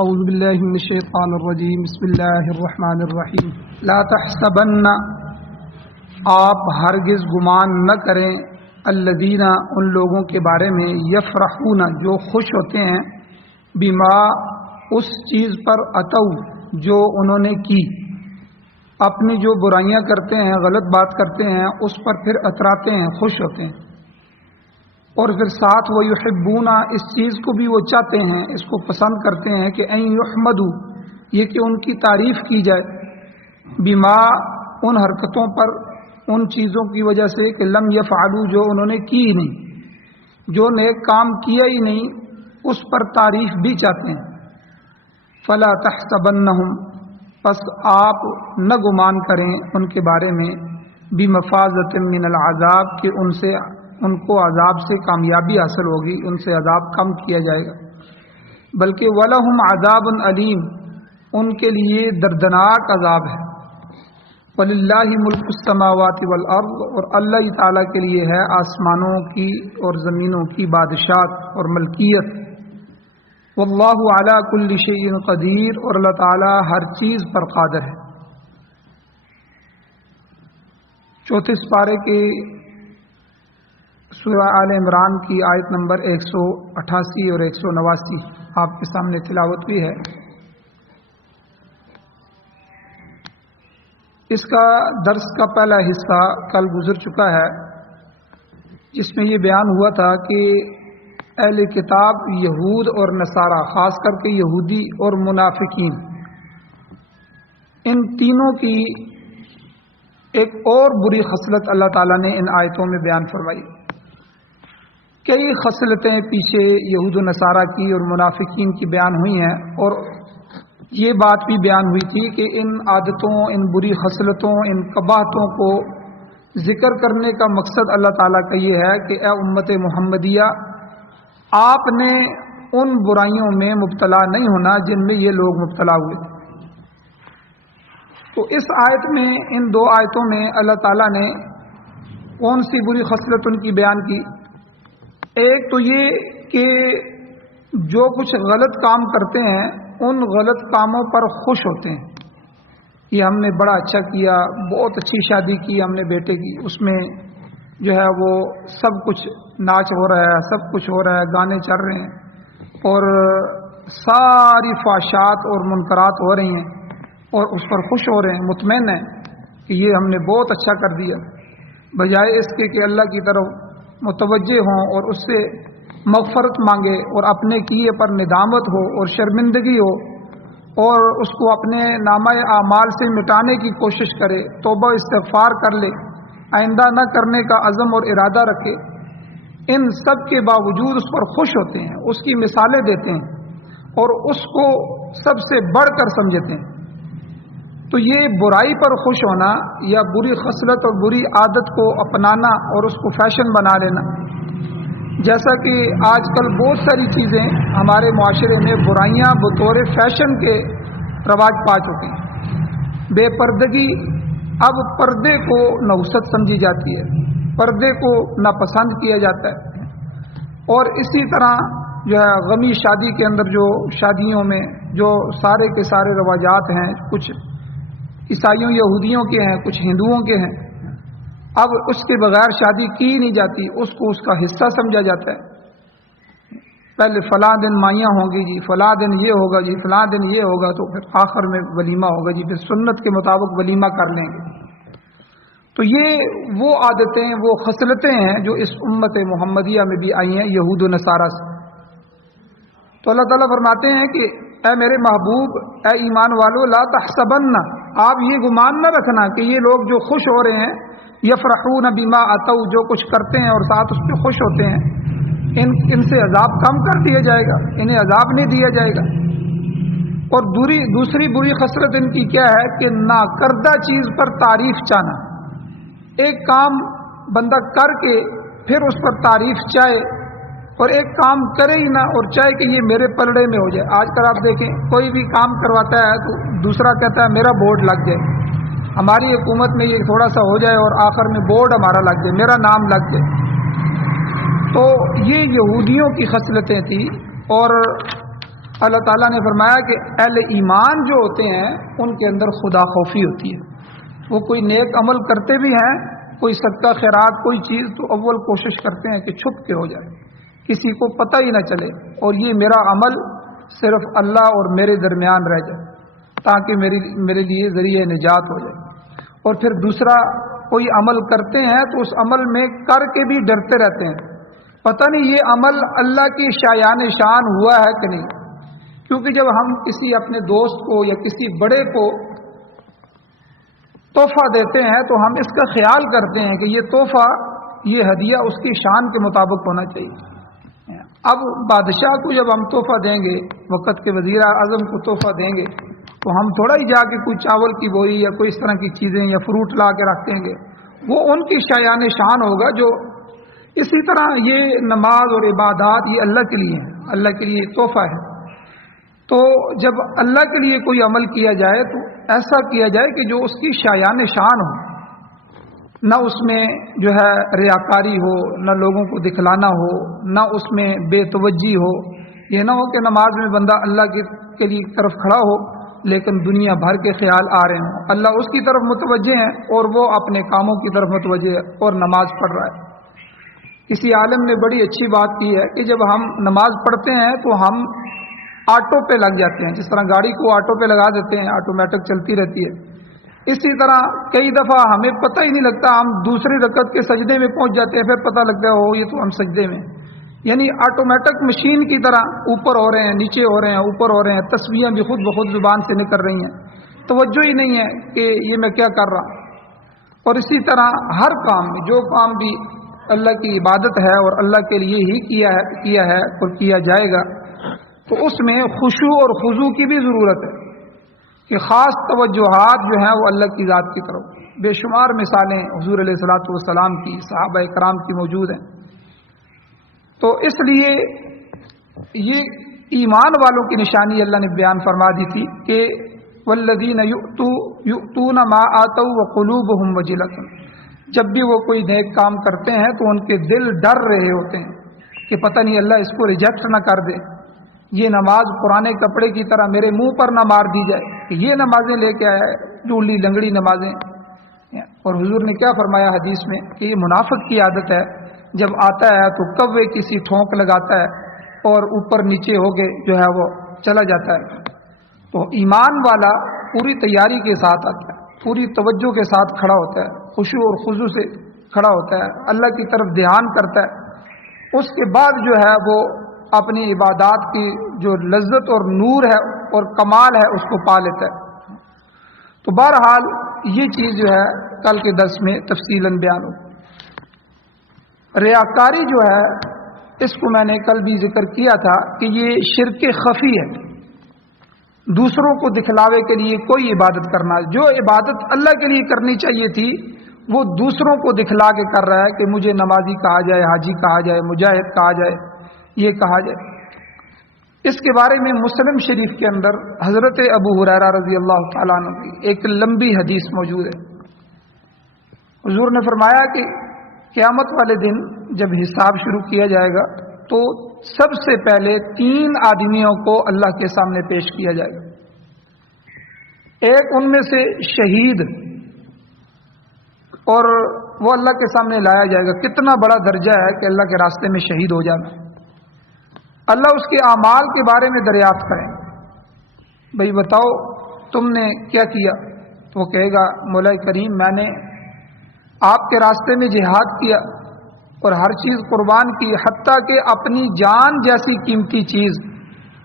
اعوذ باللہ من الشیطان الرجیم بسم اللہ الرحمن الرحیم لا تحسبن آپ ہرگز گمان نہ کریں الذین ان لوگوں کے بارے میں یفرحون جو خوش ہوتے ہیں بما اس چیز پر اتو جو انہوں نے کی اپنی جو برائیاں کرتے ہیں غلط بات کرتے ہیں اس پر پھر اتراتے ہیں خوش ہوتے ہیں اور پھر ساتھ وہ یحبون اس چیز کو بھی وہ چاہتے ہیں اس کو پسند کرتے ہیں کہ ان یحمدو یہ کہ ان کی تعریف کی جائے بما ان حرکتوں پر ان چیزوں کی وجہ سے کہ لم یفعلوا جو انہوں نے کی ہی نہیں جو نیک کام کیا ہی نہیں اس پر تعریف بھی چاہتے ہیں فلا تحسبنہم پس آپ نہ گمان کریں ان کے بارے میں بمفازۃ من العذاب کہ ان کو عذاب سے کامیابی حاصل ہوگی ان سے عذاب کم کیا جائے گا بلکہ وَلَهُمْ عَذَابٌ علیم ان کے لیے دردناک عذاب ہے وَلِلَّهِ مُلْكُ السَّمَاوَاتِ وَالْأَرْضِ اور اللہ تعالیٰ کے لیے ہے آسمانوں کی اور زمینوں کی بادشاہت اور ملکیت وَاللَّهُ عَلَى كُلِّ شَيْءٍ قدیر اور اللہ تعالیٰ ہر چیز پر قادر ہے 34 پارے کے سورہ آل عمران کی آیت نمبر 188 اور 189 آپ کے سامنے تلاوت بھی ہے اس کا درس کا پہلا حصہ کل گزر چکا ہے جس میں یہ بیان ہوا تھا کہ اہل کتاب یہود اور نصارہ خاص کر کے یہودی اور منافقین ان تینوں کی ایک اور بری خصلت اللہ تعالیٰ نے ان آیتوں میں بیان فرمائی کئی خصلتیں پیچھے یہود و نصارہ کی اور منافقین کی بیان ہوئی ہیں اور یہ بات بھی بیان ہوئی تھی کہ ان عادتوں ان بری خصلتوں ان قباحتوں کو ذکر کرنے کا مقصد اللہ تعالیٰ کا یہ ہے کہ اے امت محمدیہ آپ نے ان برائیوں میں مبتلا نہیں ہونا جن میں یہ لوگ مبتلا ہوئے تو اس آیت میں ان دو آیتوں میں اللہ تعالیٰ نے کون سی بری خصلت ان کی بیان کی ایک تو یہ کہ جو کچھ غلط کام کرتے ہیں ان غلط کاموں پر خوش ہوتے ہیں یہ ہم نے بڑا اچھا کیا بہت اچھی شادی کی ہم نے بیٹے کی اس میں جو ہے وہ سب کچھ ناچ ہو رہا ہے سب کچھ ہو رہا ہے گانے چل رہے ہیں اور ساری فحشات اور منکرات ہو رہی ہیں اور اس پر خوش ہو رہے ہیں مطمئن ہیں کہ یہ ہم نے بہت اچھا کر دیا بجائے اس کے کہ اللہ کی طرف متوجہ ہوں اور اس سے مغفرت مانگے اور اپنے کیے پر ندامت ہو اور شرمندگی ہو اور اس کو اپنے نامہ اعمال سے مٹانے کی کوشش کرے توبہ استغفار کر لے آئندہ نہ کرنے کا عزم اور ارادہ رکھے ان سب کے باوجود اس پر خوش ہوتے ہیں اس کی مثالیں دیتے ہیں اور اس کو سب سے بڑھ کر سمجھتے ہیں تو یہ برائی پر خوش ہونا یا بری خصلت اور بری عادت کو اپنانا اور اس کو فیشن بنا لینا جیسا کہ آج کل بہت ساری چیزیں ہمارے معاشرے میں برائیاں بطور فیشن کے رواج پا چکے ہیں بے پردگی اب پردے کو نحوست سمجھی جاتی ہے پردے کو ناپسند کیا جاتا ہے اور اسی طرح جو ہے غمی شادی کے اندر جو شادیوں میں جو سارے کے سارے رواجات ہیں کچھ عیسائیوں یہودیوں کے ہیں کچھ ہندوؤں کے ہیں اب اس کے بغیر شادی کی نہیں جاتی اس کو اس کا حصہ سمجھا جاتا ہے پہلے فلاں دن مائیاں ہوں گی جی فلاں دن یہ ہوگا جی فلاں دن یہ ہوگا تو پھر آخر میں ولیمہ ہوگا جی پھر سنت کے مطابق ولیمہ کر لیں گے تو یہ وہ عادتیں وہ خصلتیں ہیں جو اس امت محمدیہ میں بھی آئی ہیں یہود و نصارہ سے تو اللہ تعالیٰ فرماتے ہیں کہ اے میرے محبوب اے ایمان والو لا تحسبن آپ یہ گمان نہ رکھنا کہ یہ لوگ جو خوش ہو رہے ہیں یفرحون بما اتو جو کچھ کرتے ہیں اور ساتھ اس پہ خوش ہوتے ہیں ان سے عذاب کم کر دیا جائے گا انہیں عذاب نہیں دیا جائے گا اور دوسری بری خصلت ان کی کیا ہے کہ ناکردہ چیز پر تعریف چاہنا ایک کام بندہ کر کے پھر اس پر تعریف چاہے اور ایک کام کرے ہی نہ اور چاہے کہ یہ میرے پلڑے میں ہو جائے آج کل آپ دیکھیں کوئی بھی کام کرواتا ہے تو دوسرا کہتا ہے میرا بورڈ لگ جائے ہماری حکومت میں یہ تھوڑا سا ہو جائے اور آخر میں بورڈ ہمارا لگ جائے میرا نام لگ جائے تو یہ یہودیوں کی خصلتیں تھیں اور اللہ تعالیٰ نے فرمایا کہ اہل ایمان جو ہوتے ہیں ان کے اندر خدا خوفی ہوتی ہے، وہ کوئی نیک عمل کرتے بھی ہیں، کوئی صدقہ خیرات کوئی چیز، تو اول کوشش کرتے ہیں کہ چھپ کے ہو جائے، کسی کو پتہ ہی نہ چلے، اور یہ میرا عمل صرف اللہ اور میرے درمیان رہ جائے تاکہ میرے لیے ذریعہ نجات ہو جائے۔ اور پھر دوسرا کوئی عمل کرتے ہیں تو اس عمل میں کر کے بھی ڈرتے رہتے ہیں، پتہ نہیں یہ عمل اللہ کی شایان شان ہوا ہے کہ نہیں، کیونکہ جب ہم کسی اپنے دوست کو یا کسی بڑے کو تحفہ دیتے ہیں تو ہم اس کا خیال کرتے ہیں کہ یہ تحفہ، یہ ہدیہ اس کی شان کے مطابق ہونا چاہیے۔ اب بادشاہ کو جب ہم تحفہ دیں گے، وقت کے وزیر اعظم کو تحفہ دیں گے، تو ہم تھوڑا ہی جا کے کوئی چاول کی بوری یا کوئی اس طرح کی چیزیں یا فروٹ لا کے رکھ دیں گے، وہ ان کی شایان شان ہوگا۔ جو اسی طرح یہ نماز اور عبادات یہ اللہ کے لیے ہے، اللہ کے لیے تحفہ ہے، تو جب اللہ کے لیے کوئی عمل کیا جائے تو ایسا کیا جائے کہ جو اس کی شایان شان ہو، نہ اس میں جو ہے ریاکاری ہو، نہ لوگوں کو دکھلانا ہو، نہ اس میں بے توجہی ہو۔ یہ نہ ہو کہ نماز میں بندہ اللہ کے لیے طرف کھڑا ہو لیکن دنیا بھر کے خیال آ رہے ہوں، اللہ اس کی طرف متوجہ ہے اور وہ اپنے کاموں کی طرف متوجہ ہے اور نماز پڑھ رہا ہے۔ کسی عالم نے بڑی اچھی بات کی ہے کہ جب ہم نماز پڑھتے ہیں تو ہم آٹو پہ لگ جاتے ہیں، جس طرح گاڑی کو آٹو پہ لگا دیتے ہیں، آٹومیٹک چلتی رہتی ہے، اسی طرح کئی دفعہ ہمیں پتہ ہی نہیں لگتا، ہم دوسری رکعت کے سجدے میں پہنچ جاتے ہیں، پھر پتہ لگتا ہے یہ تو ہم سجدے میں، یعنی آٹومیٹک مشین کی طرح اوپر ہو رہے ہیں، نیچے ہو رہے ہیں، اوپر ہو رہے ہیں، تسبیحیں بھی خود بخود زبان سے نکل رہی ہیں، توجہ ہی نہیں ہے کہ یہ میں کیا کر رہا ہوں۔ اور اسی طرح ہر کام میں، جو کام بھی اللہ کی عبادت ہے اور اللہ کے لیے ہی کیا ہے اور کیا جائے گا، تو اس میں خشوع اور خضوع کی بھی ضرورت ہے کہ خاص توجہات جو ہیں وہ اللہ کی ذات کی طرف۔ بے شمار مثالیں حضور علیہ الصلوۃ والسلام کی، صحابہ کرام کی موجود ہیں۔ تو اس لیے یہ ایمان والوں کی نشانی اللہ نے بیان فرما دی تھی کہ والذین یؤتون ما آتوا وقلوبهم وجلۃ، جب بھی وہ کوئی نیک کام کرتے ہیں تو ان کے دل ڈر رہے ہوتے ہیں کہ پتہ نہیں اللہ اس کو ریجیکٹ نہ کر دے، یہ نماز پرانے کپڑے کی طرح میرے منہ پر نہ مار دی جائے کہ یہ نمازیں لے کے آیا ہے، ڈھونڈی لنگڑی نمازیں۔ اور حضور نے کیا فرمایا حدیث میں کہ یہ منافق کی عادت ہے، جب آتا ہے تو کوے کی سی ٹھونک لگاتا ہے اور اوپر نیچے ہو کے جو ہے وہ چلا جاتا ہے۔ تو ایمان والا پوری تیاری کے ساتھ آتا ہے، پوری توجہ کے ساتھ کھڑا ہوتا ہے، خشوع اور خضوع سے کھڑا ہوتا ہے، اللہ کی طرف دھیان کرتا ہے، اس کے بعد جو ہے وہ اپنی عبادات کی جو لذت اور نور ہے اور کمال ہے اس کو پا لیتا ہے۔ تو بہرحال یہ چیز جو ہے کل کے درس میں تفصیلاً بیان ہو۔ ریاکاری جو ہے اس کو میں نے کل بھی ذکر کیا تھا کہ یہ شرک خفی ہے، دوسروں کو دکھلاوے کے لیے کوئی عبادت کرنا، جو عبادت اللہ کے لیے کرنی چاہیے تھی وہ دوسروں کو دکھلا کے کر رہا ہے کہ مجھے نمازی کہا جائے، حاجی کہا جائے، مجاہد کہا جائے، یہ کہا جائے۔ اس کے بارے میں مسلم شریف کے اندر حضرت ابو ہریرہ رضی اللہ تعالیٰ عنہ کی ایک لمبی حدیث موجود ہے۔ حضور نے فرمایا کہ قیامت والے دن جب حساب شروع کیا جائے گا تو سب سے پہلے 3 آدمیوں کو اللہ کے سامنے پیش کیا جائے گا۔ ایک ان میں سے شہید، اور وہ اللہ کے سامنے لایا جائے گا۔ کتنا بڑا درجہ ہے کہ اللہ کے راستے میں شہید ہو جانا۔ اللہ اس کے اعمال کے بارے میں دریافت کریں، بھئی بتاؤ تم نے کیا کیا؟ تو وہ کہے گا مولا کریم میں نے آپ کے راستے میں جہاد کیا اور ہر چیز قربان کی، حتیٰ کہ اپنی جان جیسی قیمتی چیز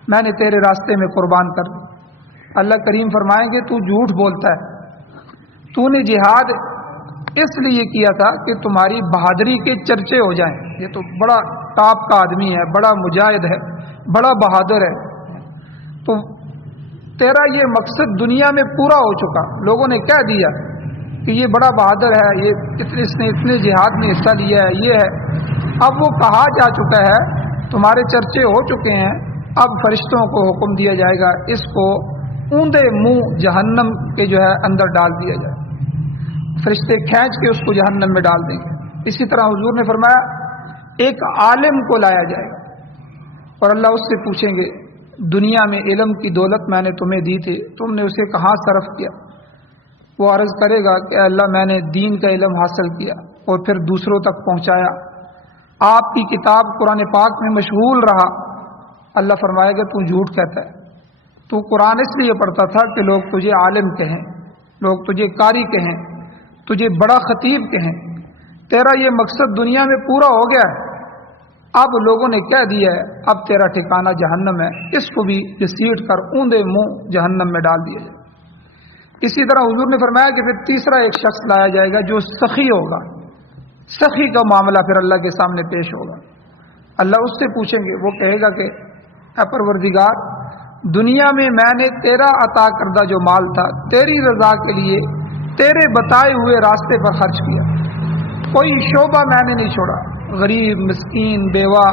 میں نے تیرے راستے میں قربان کر دی۔ اللہ کریم فرمائیں گے تو جھوٹ بولتا ہے، تو نے جہاد اس لیے کیا تھا کہ تمہاری بہادری کے چرچے ہو جائیں، یہ تو بڑا ٹاپ کا آدمی ہے، بڑا مجاہد ہے، بڑا بہادر ہے، تو تیرا یہ مقصد دنیا میں پورا ہو چکا، لوگوں نے کہہ دیا کہ یہ بڑا بہادر ہے، اس نے اتنے جہاد میں حصہ لیا ہے، یہ ہے، اب وہ کہا جا چکا ہے، تمہارے چرچے ہو چکے ہیں، اب فرشتوں کو حکم دیا جائے گا اس کو اوندے منہ جہنم کے جو ہے اندر ڈال دیا جائے، فرشتے کھینچ کے اس کو جہنم میں ڈال دیں گے۔ اسی طرح حضور نے فرمایا ایک عالم کو لایا جائے گا اور اللہ اس سے پوچھیں گے دنیا میں علم کی دولت میں نے تمہیں دی تھی، تم نے اسے کہاں صرف کیا؟ وہ عرض کرے گا کہ اللہ میں نے دین کا علم حاصل کیا اور پھر دوسروں تک پہنچایا، آپ کی کتاب قرآن پاک میں مشغول رہا۔ اللہ فرمائے گا تو جھوٹ کہتا ہے، تو قرآن اس لیے پڑھتا تھا کہ لوگ تجھے عالم کہیں، لوگ تجھے قاری کہیں، تجھے بڑا خطیب کہیں، تیرا یہ مقصد دنیا میں پورا ہو گیا ہے، اب لوگوں نے کہہ دیا ہے اب تیرا ٹھکانہ جہنم ہے، اس کو بھی گھسیٹ کر اوندے منہ جہنم میں ڈال دیا جائے۔ اسی طرح حضور نے فرمایا کہ پھر تیسرا ایک شخص لایا جائے گا جو سخی ہوگا، سخی کا معاملہ پھر اللہ کے سامنے پیش ہوگا۔ اللہ اس سے پوچھیں گے، وہ کہے گا کہ اے پروردگار، دنیا میں نے تیرا عطا کردہ جو مال تھا تیری رضا کے لیے تیرے بتائے ہوئے راستے پر خرچ کیا، کوئی شعبہ میں نے نہیں چھوڑا، غریب، مسکین، بیوہ،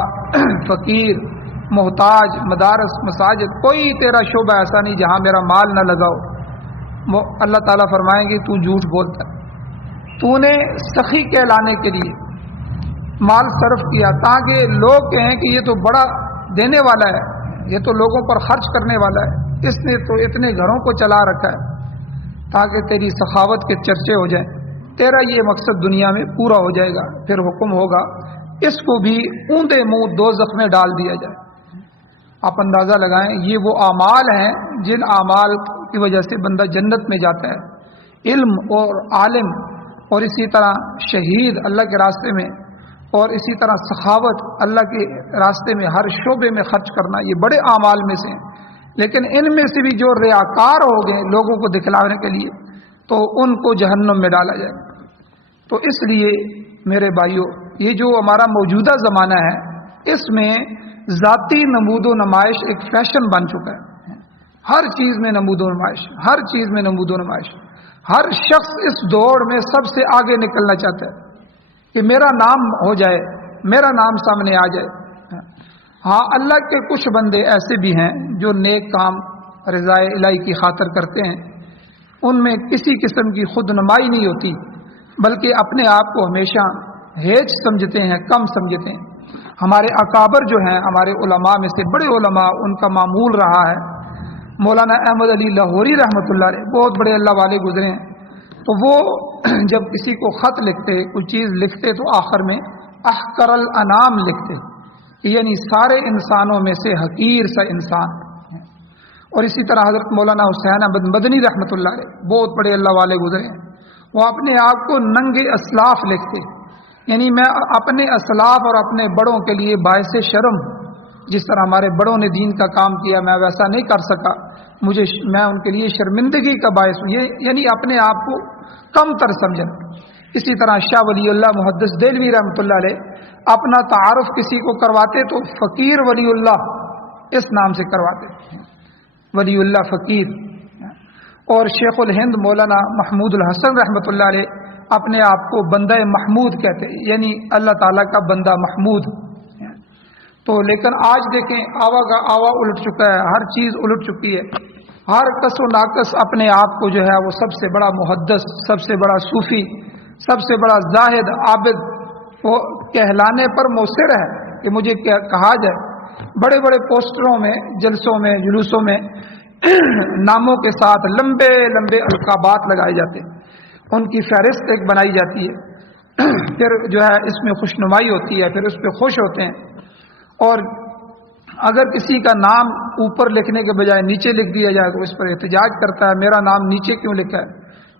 فقیر، محتاج، مدارس، مساجد، کوئی تیرا شعبہ ایسا نہیں جہاں میرا مال نہ لگاؤ۔ اللہ تعالیٰ فرمائیں گے تو جھوٹ بولتا ہے، تو نے سخی کہلانے کے لیے مال صرف کیا تاکہ لوگ کہیں کہ یہ تو بڑا دینے والا ہے، یہ تو لوگوں پر خرچ کرنے والا ہے، اس نے تو اتنے گھروں کو چلا رکھا ہے، تاکہ تیری سخاوت کے چرچے ہو جائیں۔ تیرا یہ مقصد دنیا میں پورا ہو جائے گا، پھر حکم ہوگا اس کو بھی اوندے منہ دوزخ میں ڈال دیا جائے۔ آپ اندازہ لگائیں، یہ وہ اعمال ہیں جن اعمال کی وجہ سے بندہ جنت میں جاتا ہے، علم اور عالم، اور اسی طرح شہید اللہ کے راستے میں، اور اسی طرح سخاوت اللہ کے راستے میں ہر شعبے میں خرچ کرنا، یہ بڑے اعمال میں سے ہیں۔ لیکن ان میں سے بھی جو ریاکار ہو گئے لوگوں کو دکھلانے کے لیے، تو ان کو جہنم میں ڈالا جائے۔ تو اس لیے میرے بھائیوں، یہ جو ہمارا موجودہ زمانہ ہے اس میں ذاتی نمود و نمائش ایک فیشن بن چکا ہے۔ ہر چیز میں نمود و نمائش، ہر چیز میں نمود و نمائش، ہر شخص اس دوڑ میں سب سے آگے نکلنا چاہتا ہے کہ میرا نام ہو جائے، میرا نام سامنے آ جائے۔ ہاں، اللہ کے کچھ بندے ایسے بھی ہیں جو نیک کام رضائے الہی کی خاطر کرتے ہیں، ان میں کسی قسم کی خود نمائی نہیں ہوتی، بلکہ اپنے آپ کو ہمیشہ ہیج سمجھتے ہیں، کم سمجھتے ہیں۔ ہمارے اکابر جو ہیں، ہمارے علماء میں سے بڑے علماء، ان کا معمول رہا ہے، مولانا احمد علی لاہوری رحمۃ اللہ علیہ، بہت بڑے اللہ والے گزرے ہیں، تو وہ جب کسی کو خط لکھتے، کوئی چیز لکھتے، تو آخر میں احقر الانام لکھتے، یعنی سارے انسانوں میں سے حقیر سا انسان۔ اور اسی طرح حضرت مولانا حسین احمد مدنی رحمۃ اللہ علیہ، بہت بڑے اللہ والے گزرے ہیں، وہ اپنے آپ کو ننگے اسلاف لکھتے، یعنی میں اپنے اسلاف اور اپنے بڑوں کے لیے باعث شرم، جس طرح ہمارے بڑوں نے دین کا کام کیا میں ویسا نہیں کر سکا، میں ان کے لیے شرمندگی کا باعث ہوں، یہ یعنی اپنے آپ کو کم تر سمجھیں۔ اسی طرح شاہ ولی اللہ محدث دہلوی رحمۃ اللہ علیہ اپنا تعارف کسی کو کرواتے تو فقیر ولی اللہ اس نام سے کرواتے، ولی اللہ فقیر۔ اور شیخ الہند مولانا محمود الحسن رحمۃ اللہ علیہ اپنے آپ کو بندہ محمود کہتے، یعنی اللہ تعالیٰ کا بندہ محمود۔ تو لیکن آج دیکھیں آوا کا آوا الٹ چکا ہے، ہر چیز الٹ چکی ہے، ہر کس و ناقص اپنے آپ کو جو ہے وہ سب سے بڑا محدث، سب سے بڑا صوفی، سب سے بڑا زاہد عابد وہ کہلانے پر مصر ہے کہ مجھے کہا جائے۔ بڑے بڑے پوسٹروں میں، جلسوں میں، جلوسوں میں ناموں کے ساتھ لمبے لمبے القابات لگائے جاتے ہیں، ان کی فہرست ایک بنائی جاتی ہے، پھر جو ہے اس میں خوشنمائی ہوتی ہے، پھر اس پہ خوش ہوتے ہیں، اور اگر کسی کا نام اوپر لکھنے کے بجائے نیچے لکھ دیا جائے تو اس پر احتجاج کرتا ہے، میرا نام نیچے کیوں لکھا ہے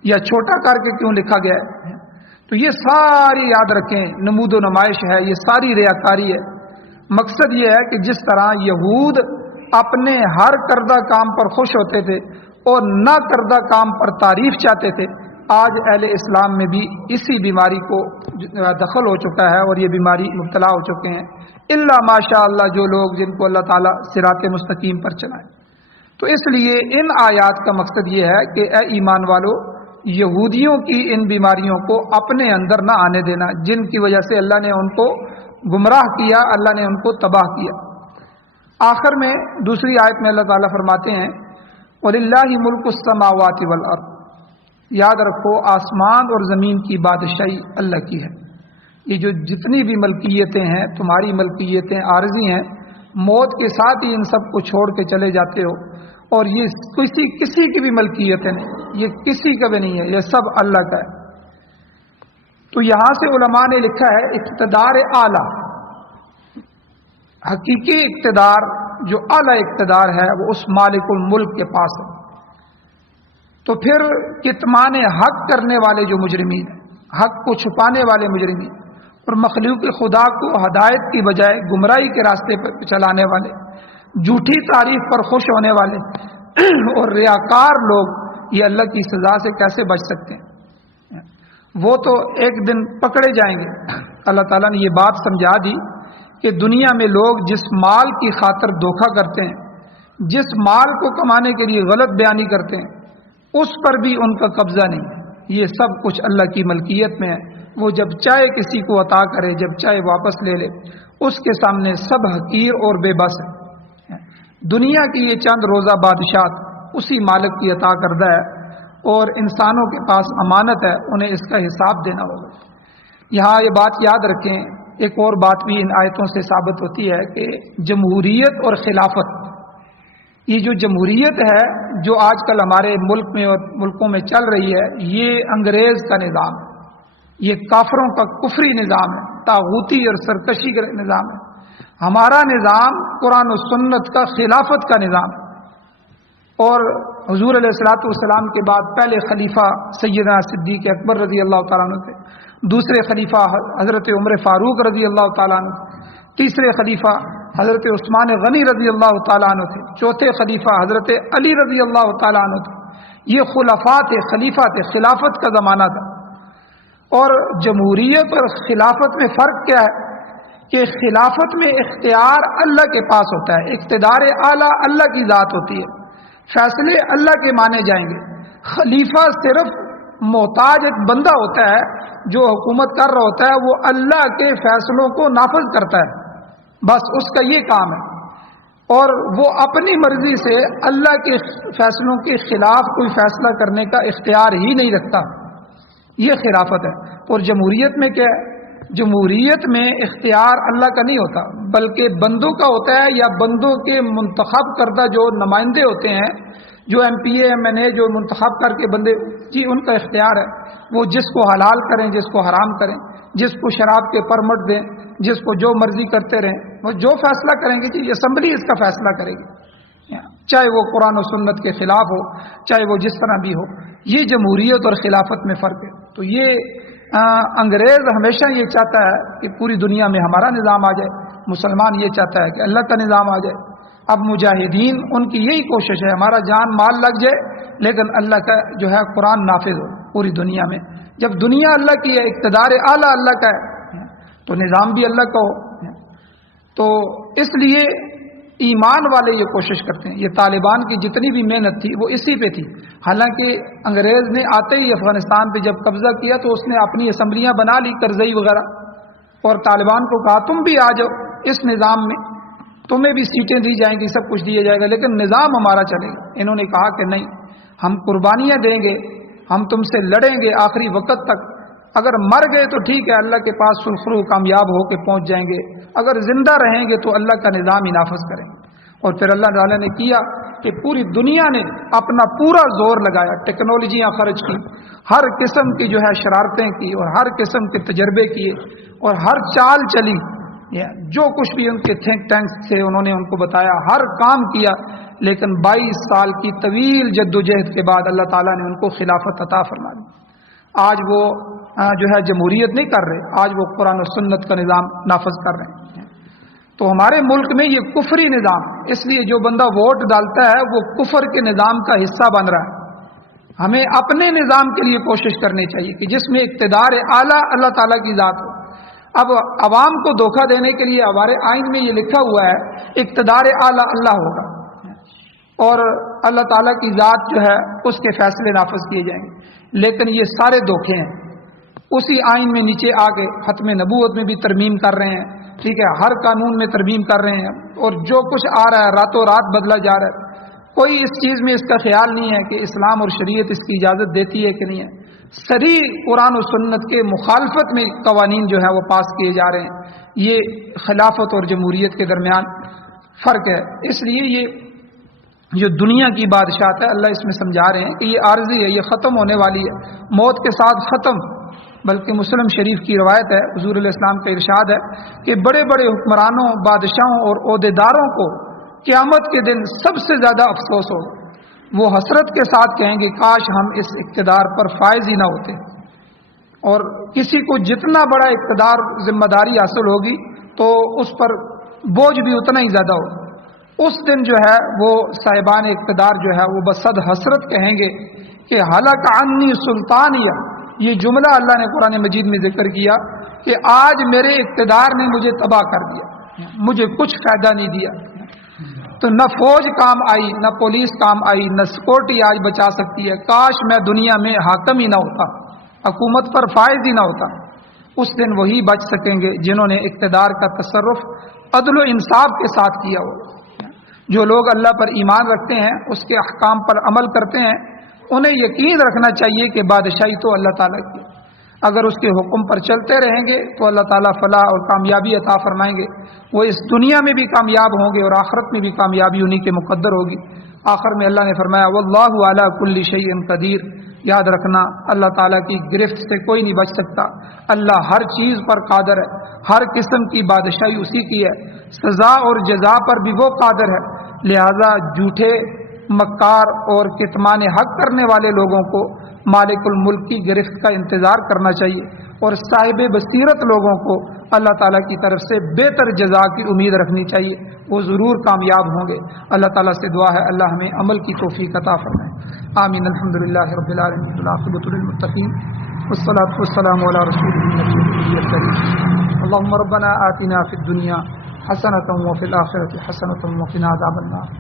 یا چھوٹا کر کے کیوں لکھا گیا ہے۔ تو یہ ساری یاد رکھیں نمود و نمائش ہے، یہ ساری ریاکاری ہے۔ مقصد یہ ہے کہ جس طرح یہود اپنے ہر کردہ کام پر خوش ہوتے تھے اور نہ کردہ کام پر تعریف چاہتے تھے، آج اہل اسلام میں بھی اسی بیماری کو دخل ہو چکا ہے اور یہ بیماری مبتلا ہو چکے ہیں، الا ماشاء اللہ جو لوگ جن کو اللہ تعالیٰ صراط مستقیم پر چلائے۔ تو اس لیے ان آیات کا مقصد یہ ہے کہ اے ایمان والو، یہودیوں کی ان بیماریوں کو اپنے اندر نہ آنے دینا، جن کی وجہ سے اللہ نے ان کو گمراہ کیا، اللہ نے ان کو تباہ کیا۔ آخر میں دوسری آیت میں اللہ تعالیٰ فرماتے ہیں وَلِلَّهِ مُلْكُ السَّمَاوَاتِ وَالْأَرْضِ، یاد رکھو آسمان اور زمین کی بادشاہی اللہ کی ہے۔ یہ جو جتنی بھی ملکیتیں ہیں، تمہاری ملکیتیں عارضی ہیں، موت کے ساتھ ہی ان سب کو چھوڑ کے چلے جاتے ہو، اور یہ کسی کی بھی ملکیت ہے نہیں، یہ کسی کا بھی نہیں ہے، یہ سب اللہ کا ہے۔ تو یہاں سے علماء نے لکھا ہے اقتدار اعلیٰ، حقیقی اقتدار جو اعلیٰ اقتدار ہے وہ اس مالک الملک کے پاس ہے۔ تو پھر کتمان حق کرنے والے جو مجرمین ہیں، حق کو چھپانے والے مجرمین اور مخلوق خدا کو ہدایت کی بجائے گمراہی کے راستے پر چلانے والے، جھوٹی تعریف پر خوش ہونے والے اور ریاکار لوگ، یہ اللہ کی سزا سے کیسے بچ سکتے ہیں؟ وہ تو ایک دن پکڑے جائیں گے۔ اللہ تعالیٰ نے یہ بات سمجھا دی کہ دنیا میں لوگ جس مال کی خاطر دھوکہ کرتے ہیں، جس مال کو کمانے کے لیے غلط بیانی کرتے ہیں، اس پر بھی ان کا قبضہ نہیں ہے، یہ سب کچھ اللہ کی ملکیت میں ہے۔ وہ جب چاہے کسی کو عطا کرے، جب چاہے واپس لے لے، اس کے سامنے سب حقیر اور بے بس ہے۔ دنیا کی یہ چند روزہ بادشاہت اسی مالک کی عطا کردہ ہے، اور انسانوں کے پاس امانت ہے، انہیں اس کا حساب دینا ہوگا۔ یہاں یہ بات یاد رکھیں، ایک اور بات بھی ان آیتوں سے ثابت ہوتی ہے کہ جمہوریت اور خلافت، یہ جو جمہوریت ہے جو آج کل ہمارے ملک میں اور ملکوں میں چل رہی ہے، یہ انگریز کا نظام ہے، یہ کافروں کا کفری نظام ہے، طاغوتی اور سرکشی کا نظام ہے۔ ہمارا نظام قرآن و سنت کا خلافت کا نظام ہے، اور حضور علیہ الصلوۃ والسلام کے بعد پہلے خلیفہ سیدنا صدیق اکبر رضی اللہ تعالیٰ عنہ تھے، دوسرے خلیفہ حضرت عمر فاروق رضی اللہ تعالیٰ عنہ، تیسرے خلیفہ حضرت عثمان غنی رضی اللہ تعالیٰ عنہ تھے، چوتھے خلیفہ حضرت علی رضی اللہ تعالیٰ عنہ تھے۔ یہ خلفاء تھے، خلیفہ تھے، خلافت کا زمانہ تھا۔ اور جمہوریت اور خلافت میں فرق کیا ہے کہ خلافت میں اختیار اللہ کے پاس ہوتا ہے، اقتدار اعلیٰ اللہ کی ذات ہوتی ہے، فیصلے اللہ کے مانے جائیں گے۔ خلیفہ صرف محتاج ایک بندہ ہوتا ہے جو حکومت کر رہا ہوتا ہے، وہ اللہ کے فیصلوں کو نافذ کرتا ہے، بس اس کا یہ کام ہے، اور وہ اپنی مرضی سے اللہ کے فیصلوں کے خلاف کوئی فیصلہ کرنے کا اختیار ہی نہیں رکھتا۔ یہ خلافت ہے۔ اور جمہوریت میں کیا ہے؟ جمہوریت میں اختیار اللہ کا نہیں ہوتا، بلکہ بندوں کا ہوتا ہے، یا بندوں کے منتخب کردہ جو نمائندے ہوتے ہیں، جو M P A M N A جو منتخب کر کے بندے، جی ان کا اختیار ہے، وہ جس کو حلال کریں، جس کو حرام کریں، جس کو شراب کے پرمٹ دیں، جس کو جو مرضی کرتے رہیں، وہ جو فیصلہ کریں گے، جی اسمبلی اس کا فیصلہ کرے گی، چاہے وہ قرآن و سنت کے خلاف ہو، چاہے وہ جس طرح بھی ہو۔ یہ جمہوریت اور خلافت میں فرق ہے۔ تو یہ انگریز ہمیشہ یہ چاہتا ہے کہ پوری دنیا میں ہمارا نظام آ جائے، مسلمان یہ چاہتا ہے کہ اللہ کا نظام آ جائے۔ اب مجاہدین ان کی یہی کوشش ہے، ہمارا جان مال لگ جائے لیکن اللہ کا جو ہے قرآن نافذ ہو پوری دنیا میں۔ جب دنیا اللہ کی ہے، اقتدار اعلیٰ اللہ کا ہے، تو نظام بھی اللہ کا ہو۔ تو اس لیے ایمان والے یہ کوشش کرتے ہیں۔ یہ طالبان کی جتنی بھی محنت تھی وہ اسی پہ تھی۔ حالانکہ انگریز نے آتے ہی افغانستان پہ جب قبضہ کیا تو اس نے اپنی اسمبلیاں بنا لی، کرزئی وغیرہ، اور طالبان کو کہا تم بھی آ جاؤ اس نظام میں، تمہیں بھی سیٹیں دی جائیں گی، سب کچھ دیا جائے گا، لیکن نظام ہمارا چلے گا۔ انہوں نے کہا کہ نہیں، ہم قربانیاں دیں گے، ہم تم سے لڑیں گے آخری وقت تک، اگر مر گئے تو ٹھیک ہے، اللہ کے پاس سرخرو کامیاب ہو کے پہنچ جائیں گے، اگر زندہ رہیں گے تو اللہ کا نظام ہی نافذ کریں گے۔ اور پھر اللہ تعالیٰ نے کیا کہ پوری دنیا نے اپنا پورا زور لگایا، ٹیکنالوجیاں خرچ کی، ہر قسم کی جو ہے شرارتیں کی، اور ہر قسم کے تجربے کیے، اور ہر چال چلی، جو کچھ بھی ان کے تھنک ٹینکس تھے انہوں نے ان کو بتایا، ہر کام کیا، لیکن 22 سال کی طویل جدوجہد کے بعد اللہ تعالیٰ نے ان کو خلافت عطا فرما دی۔ آج وہ جو ہے جمہوریت نہیں کر رہے، آج وہ قرآن و سنت کا نظام نافذ کر رہے ہیں۔ تو ہمارے ملک میں یہ کفری نظام، اس لیے جو بندہ ووٹ ڈالتا ہے وہ کفر کے نظام کا حصہ بن رہا ہے۔ ہمیں اپنے نظام کے لیے کوشش کرنی چاہیے کہ جس میں اقتدار اعلیٰ اللہ تعالیٰ کی ذات ہو۔ اب عوام کو دھوکہ دینے کے لیے ہمارے آئین میں یہ لکھا ہوا ہے اقتدار اعلیٰ اللہ ہوگا، اور اللہ تعالیٰ کی ذات جو ہے اس کے فیصلے نافذ کیے جائیں گے، لیکن یہ سارے دھوکے ہیں۔ اسی آئین میں نیچے آ کے ختم نبوت میں بھی ترمیم کر رہے ہیں، ٹھیک ہے، ہر قانون میں ترمیم کر رہے ہیں، اور جو کچھ آ رہا ہے راتوں رات بدلا جا رہا ہے۔ کوئی اس چیز میں اس کا خیال نہیں ہے کہ اسلام اور شریعت اس کی اجازت دیتی ہے کہ نہیں ہے۔ صریح قرآن و سنت کے مخالفت میں قوانین جو ہے وہ پاس کیے جا رہے ہیں۔ یہ خلافت اور جمہوریت کے درمیان فرق ہے۔ اس لیے یہ جو دنیا کی بادشاہت ہے اللہ اس میں سمجھا رہے ہیں کہ یہ عارضی ہے، یہ ختم ہونے والی ہے، موت کے ساتھ ختم۔ بلکہ مسلم شریف کی روایت ہے، حضور علیہ السلام کا ارشاد ہے کہ بڑے بڑے حکمرانوں، بادشاہوں اور عہدیداروں کو قیامت کے دن سب سے زیادہ افسوس ہو، وہ حسرت کے ساتھ کہیں گے کاش ہم اس اقتدار پر فائز ہی نہ ہوتے۔ اور کسی کو جتنا بڑا اقتدار ذمہ داری حاصل ہوگی تو اس پر بوجھ بھی اتنا ہی زیادہ ہوگا۔ اس دن جو ہے وہ صاحبان اقتدار جو ہے وہ بصد حسرت کہیں گے کہ ہلاک عنی سلطانیہ، یہ جملہ اللہ نے قرآن مجید میں ذکر کیا کہ آج میرے اقتدار نے مجھے تباہ کر دیا، مجھے کچھ فائدہ نہیں دیا۔ تو نہ فوج کام آئی، نہ پولیس کام آئی، نہ سیکورٹی آج بچا سکتی ہے، کاش میں دنیا میں حاکم ہی نہ ہوتا، حکومت پر فائز ہی نہ ہوتا۔ اس دن وہی بچ سکیں گے جنہوں نے اقتدار کا تصرف عدل و انصاف کے ساتھ کیا ہو۔ جو لوگ اللہ پر ایمان رکھتے ہیں، اس کے احکام پر عمل کرتے ہیں، انہیں یقین رکھنا چاہیے کہ بادشاہی تو اللہ تعالیٰ کی ہے۔ اگر اس کے حکم پر چلتے رہیں گے تو اللہ تعالیٰ فلاح اور کامیابی عطا فرمائیں گے، وہ اس دنیا میں بھی کامیاب ہوں گے اور آخرت میں بھی کامیابی انہی کے مقدر ہوگی۔ آخر میں اللہ نے فرمایا واللہ علی کل شیء قدیر، یاد رکھنا اللہ تعالیٰ کی گرفت سے کوئی نہیں بچ سکتا، اللہ ہر چیز پر قادر ہے، ہر قسم کی بادشاہی اسی کی ہے، سزا اور جزا پر بھی وہ قادر ہے۔ لہذا جھوٹے مکار اور کتمان حق کرنے والے لوگوں کو مالک الملک کی گرفت کا انتظار کرنا چاہیے، اور صاحب بصیرت لوگوں کو اللہ تعالیٰ کی طرف سے بہتر جزا کی امید رکھنی چاہیے، وہ ضرور کامیاب ہوں گے۔ اللہ تعالیٰ سے دعا ہے اللہ ہمیں عمل کی توفیق عطا فرمائے، آمین۔ الحمدللہ رب العالمین والعاقبۃ للمتقین والصلاۃ والسلام علی رسول النبی الکریم۔ اللهم ربنا آتنا فی الدنیا حسنۃ وفی الآخرۃ حسنۃ وقنا عذاب النار۔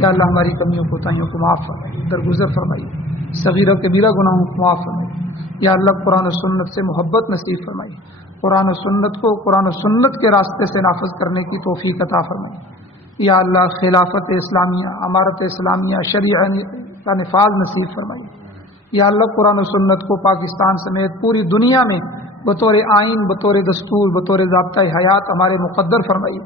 یا اللہ ہماری کمیوں کوتاہیوں کو معاف فرمائیے، درگزر فرمائیے، صغیرہ کبیرہ گناہوں کو معاف فرمائیے۔ یا اللہ قرآن و سنت سے محبت نصیب فرمائیے، قرآن و سنت کو قرآن و سنت کے راستے سے نافذ کرنے کی توفیق عطا فرمائیے۔ یا اللہ خلافت اسلامیہ، امارت اسلامیہ، شریعہ کا نفاذ نصیب فرمائیے۔ یا اللہ قرآن و سنت کو پاکستان سمیت پوری دنیا میں بطور آئین، بطور دستور، بطور ضابطۂ حیات ہمارے مقدر فرمائیے۔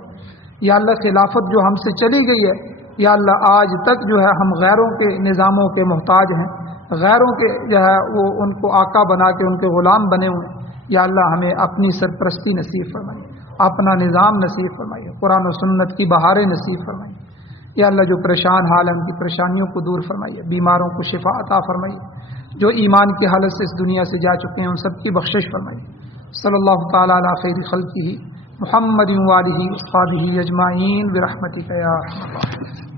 یا اللہ خلافت جو ہم سے چلی گئی ہے، یا اللہ آج تک جو ہے ہم غیروں کے نظاموں کے محتاج ہیں، غیروں کے جو ہے وہ ان کو آقا بنا کے ان کے غلام بنے ہوئے ہیں۔ یا اللہ ہمیں اپنی سرپرستی نصیب فرمائیے، اپنا نظام نصیب فرمائیے، قرآن و سنت کی بہاریں نصیب فرمائیے۔ یا اللہ جو پریشان حال ہیں ان کی پریشانیوں کو دور فرمائیے، بیماروں کو شفا عطا فرمائیے، جو ایمان کی حالت سے اس دنیا سے جا چکے ہیں ان سب کی بخشش فرمائیے۔ صلی اللہ تعالیٰ علی خیر خلقہ محمد وآلہ وصحبہ اجمعین برحمتک یا ارحم الراحمین۔